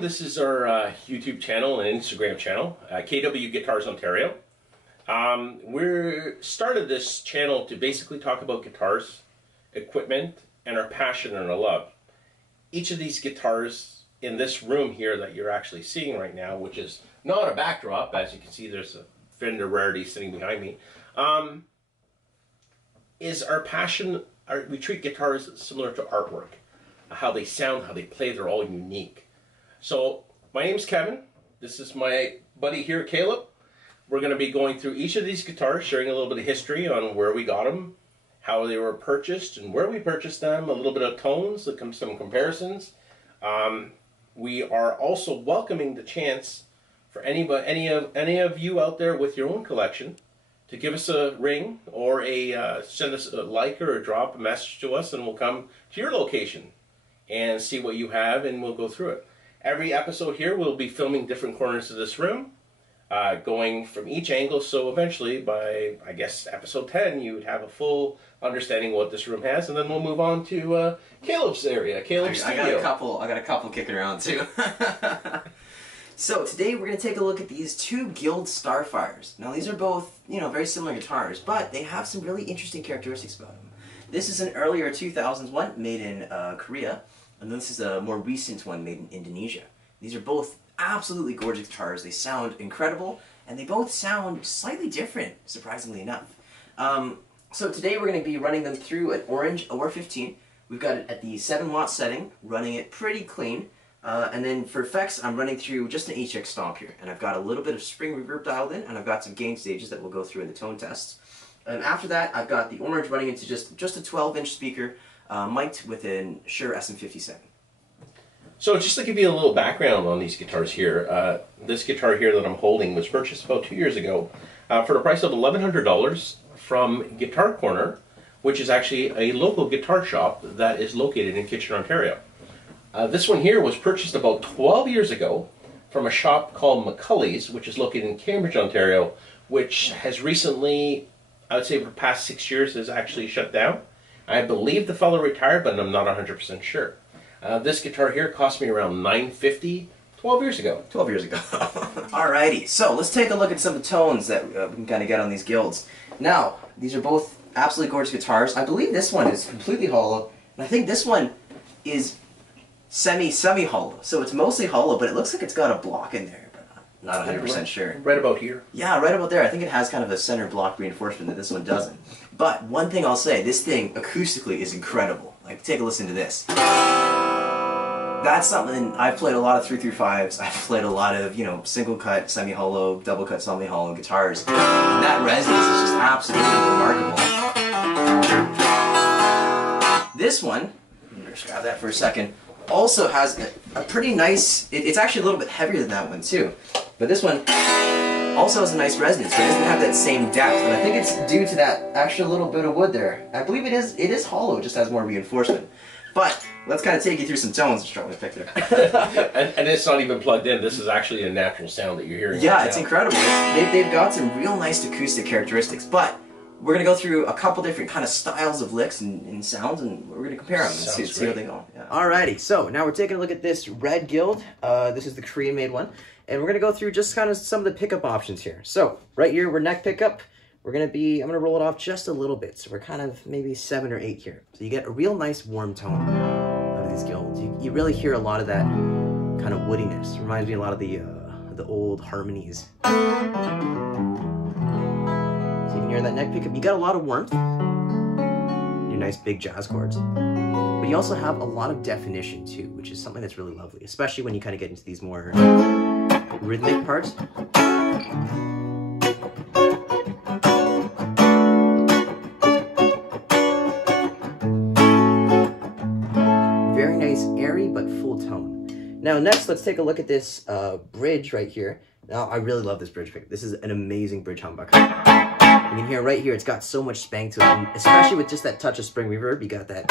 This is our YouTube channel and Instagram channel, KW Guitars Ontario. We started this channel to basically talk about guitars, equipment, and our passion and our love. Each of these guitars in this room here that you're actually seeing right now, which is not a backdrop, as you can see there's a Fender Rarity sitting behind me, is our passion. We treat guitars similar to artwork. How they sound, how they play, they're all unique. So, my name's Kevin. This is my buddy here, Caleb. We're going to be going through each of these guitars, sharing a little bit of history on where we got them, how they were purchased, and where we purchased them, a little bit of tones, some comparisons. We are also welcoming the chance for any of you out there with your own collection to give us a ring or send us a like or drop a message to us, and we'll come to your location and see what you have, and we'll go through it. Every episode here we'll be filming different corners of this room, going from each angle, so eventually by, I guess, episode 10 you would have a full understanding of what this room has, and then we'll move on to Caleb's area, Caleb's studio. I got a couple kicking around too. So today we're going to take a look at these two Guild Starfires. Now these are both, very similar guitars, but they have some really interesting characteristics about them. This is an earlier 2000s one made in Korea. And this is a more recent one made in Indonesia. These are both absolutely gorgeous guitars. They sound incredible, and they both sound slightly different, surprisingly enough. So today we're going to be running them through an orange OR15. We've got it at the 7-watt setting, running it pretty clean. And then for effects, I'm running through just an HX stomp here. And I've got a little bit of spring reverb dialed in, and I've got some gain stages that we'll go through in the tone tests. And after that, I've got the orange running into just a 12-inch speaker, mic'd with an Shure SM57. So just to give you a little background on these guitars here, this guitar here that I'm holding was purchased about 2 years ago for the price of $1,100 from Guitar Corner, which is actually a local guitar shop that is located in Kitchener, Ontario. This one here was purchased about 12 years ago from a shop called McCulley's, which is located in Cambridge, Ontario, which has recently, I would say for the past 6 years, has actually shut down. I believe the fellow retired, but I'm not 100% sure. This guitar here cost me around $950 12 years ago. 12 years ago. Alrighty, so let's take a look at some of the tones that we can kind of get on these Guilds. Now, these are both absolutely gorgeous guitars. I believe this one is completely hollow, and I think this one is semi-hollow. So it's mostly hollow, but it looks like it's got a block in there, but not 100% sure. Right about here. Yeah, right about there. I think it has kind of a center block reinforcement that this one doesn't. But one thing I'll say, this thing acoustically is incredible. Like, take a listen to this. That's something, I've played a lot of 335s, I've played a lot of, single cut, semi-hollow, double cut, semi-hollow guitars, and that resonance is just absolutely remarkable. This one, just grab that for a second, also has a pretty nice, it's actually a little bit heavier than that one too, but this one also has a nice resonance, but it doesn't have that same depth, and I think it's due to that extra little bit of wood there. I believe it is hollow, it just has more reinforcement. But let's kind of take you through some tones and start with a pick there. and it's not even plugged in. This is actually a natural sound that you're hearing. Yeah, right it's now. incredible. They've got some real nice acoustic characteristics, but we're going to go through a couple different kind of styles of licks and sounds, and we're going to compare them and see how they go. Yeah. Alrighty, so now we're taking a look at this red Guild. This is the Korean-made one, and we're going to go through just kind of some of the pickup options here. So right here, we're neck pickup. I'm going to roll it off just a little bit, so we're kind of maybe 7 or 8 here. So you get a real nice warm tone out of these Guilds. You really hear a lot of that kind of woodiness. Reminds me a lot of the old harmonies. So you can hear that neck pickup. You got a lot of warmth. Your nice big jazz chords. But you also have a lot of definition too, which is something that's really lovely, especially when you kind of get into these more rhythmic parts. Very nice, airy, but full tone. Now next, let's take a look at this bridge right here. Now, I really love this bridge pick. This is an amazing bridge humbucker. You can hear right here, it's got so much spank to it, and especially with just that touch of spring reverb, you got that.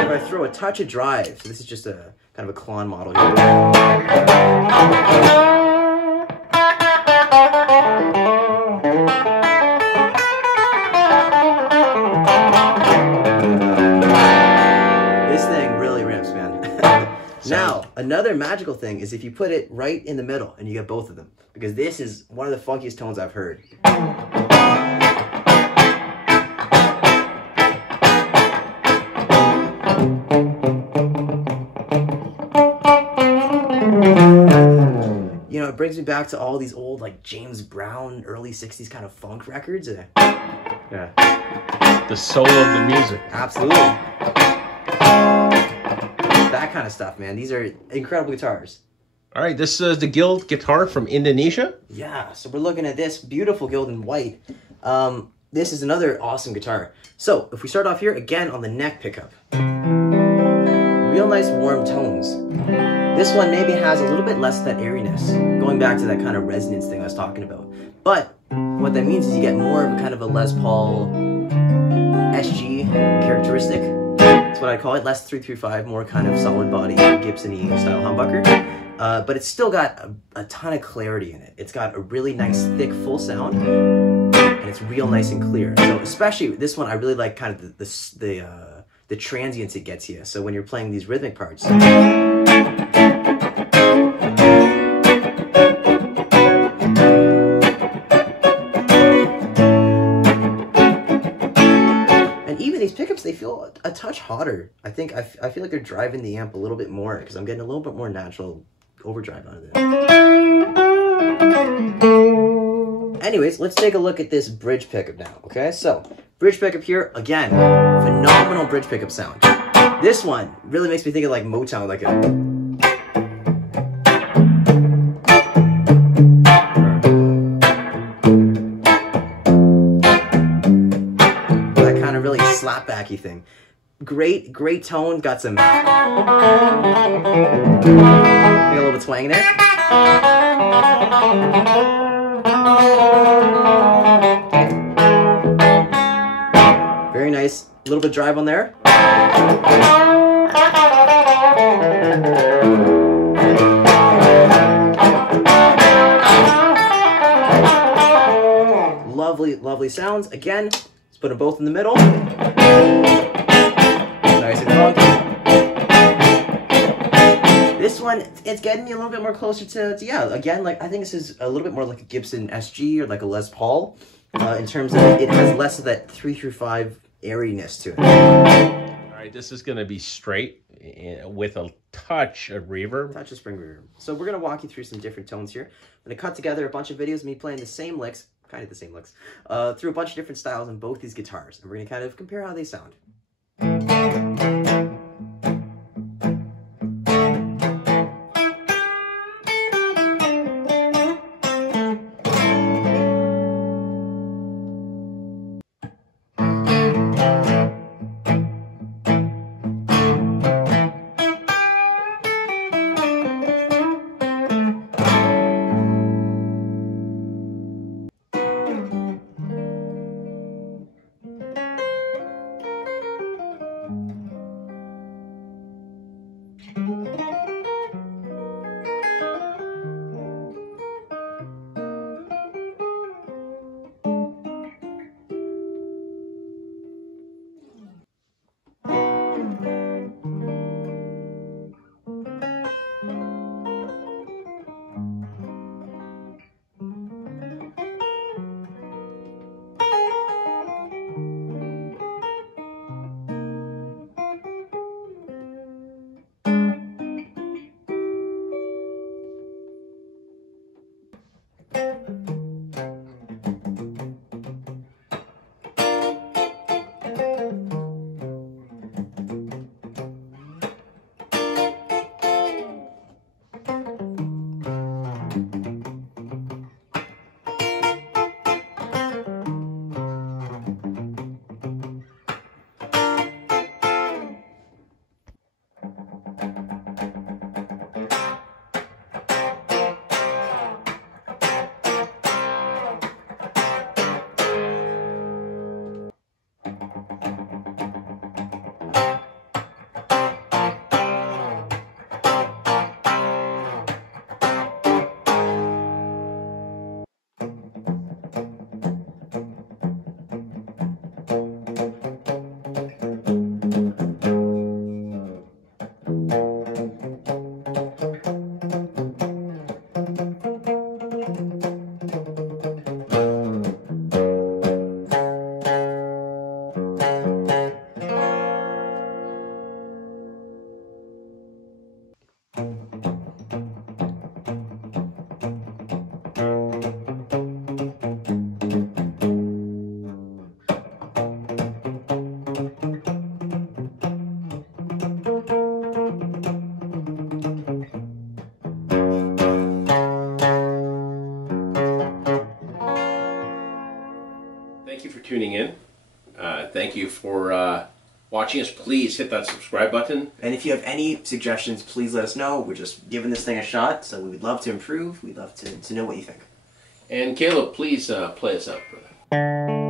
If I throw a touch of drive, so this is just a kind of a clon model here. Now, another magical thing is if you put it right in the middle and you get both of them, because this is one of the funkiest tones I've heard. You know, it brings me back to all these old, like, James Brown, early 60s kind of funk records. Yeah. The soul of the music. Absolutely. That kind of stuff, man. These are incredible guitars. All right, this is the Guild guitar from Indonesia. Yeah, so we're looking at this beautiful Guild in white. This is another awesome guitar. So if we start off here again on the neck pickup, real nice warm tones. This one maybe has a little bit less of that airiness, going back to that kind of resonance thing I was talking about. But what that means is you get more of a kind of a Les Paul SG characteristic. That's what I call it, less 335, more kind of solid body Gibson-y style humbucker. But it's still got a ton of clarity in it. It's got a really nice thick full sound, and it's real nice and clear. So especially this one, I really like kind of the transience it gets you. So when you're playing these rhythmic parts. These pickups, they feel a touch hotter. I think I feel like they're driving the amp a little bit more because I'm getting a little bit more natural overdrive out of this. Anyways, let's take a look at this bridge pickup now, okay? So, bridge pickup here, again, phenomenal bridge pickup sound. This one really makes me think of like Motown, like a... really slapbacky thing. Great tone. Got some a little bit twang there. Very nice. A little bit of drive on there. Lovely sounds. Again, put them both in the middle. Nice and funky. This one, it's getting me a little bit more closer to yeah, again, like I think this is a little bit more like a Gibson SG or like a Les Paul in terms of it has less of that 335 airiness to it. All right, this is going to be straight with a touch of reverb. Touch of spring reverb. So we're going to walk you through some different tones here. I'm going to cut together a bunch of videos of me playing the same licks, kind of the same licks, through a bunch of different styles on both these guitars. And we're going to kind of compare how they sound. Thank you for watching us. Please hit that subscribe button. And if you have any suggestions, please let us know. We're just giving this thing a shot, so we would love to improve. We'd love to know what you think. And Caleb, please play us out, brother.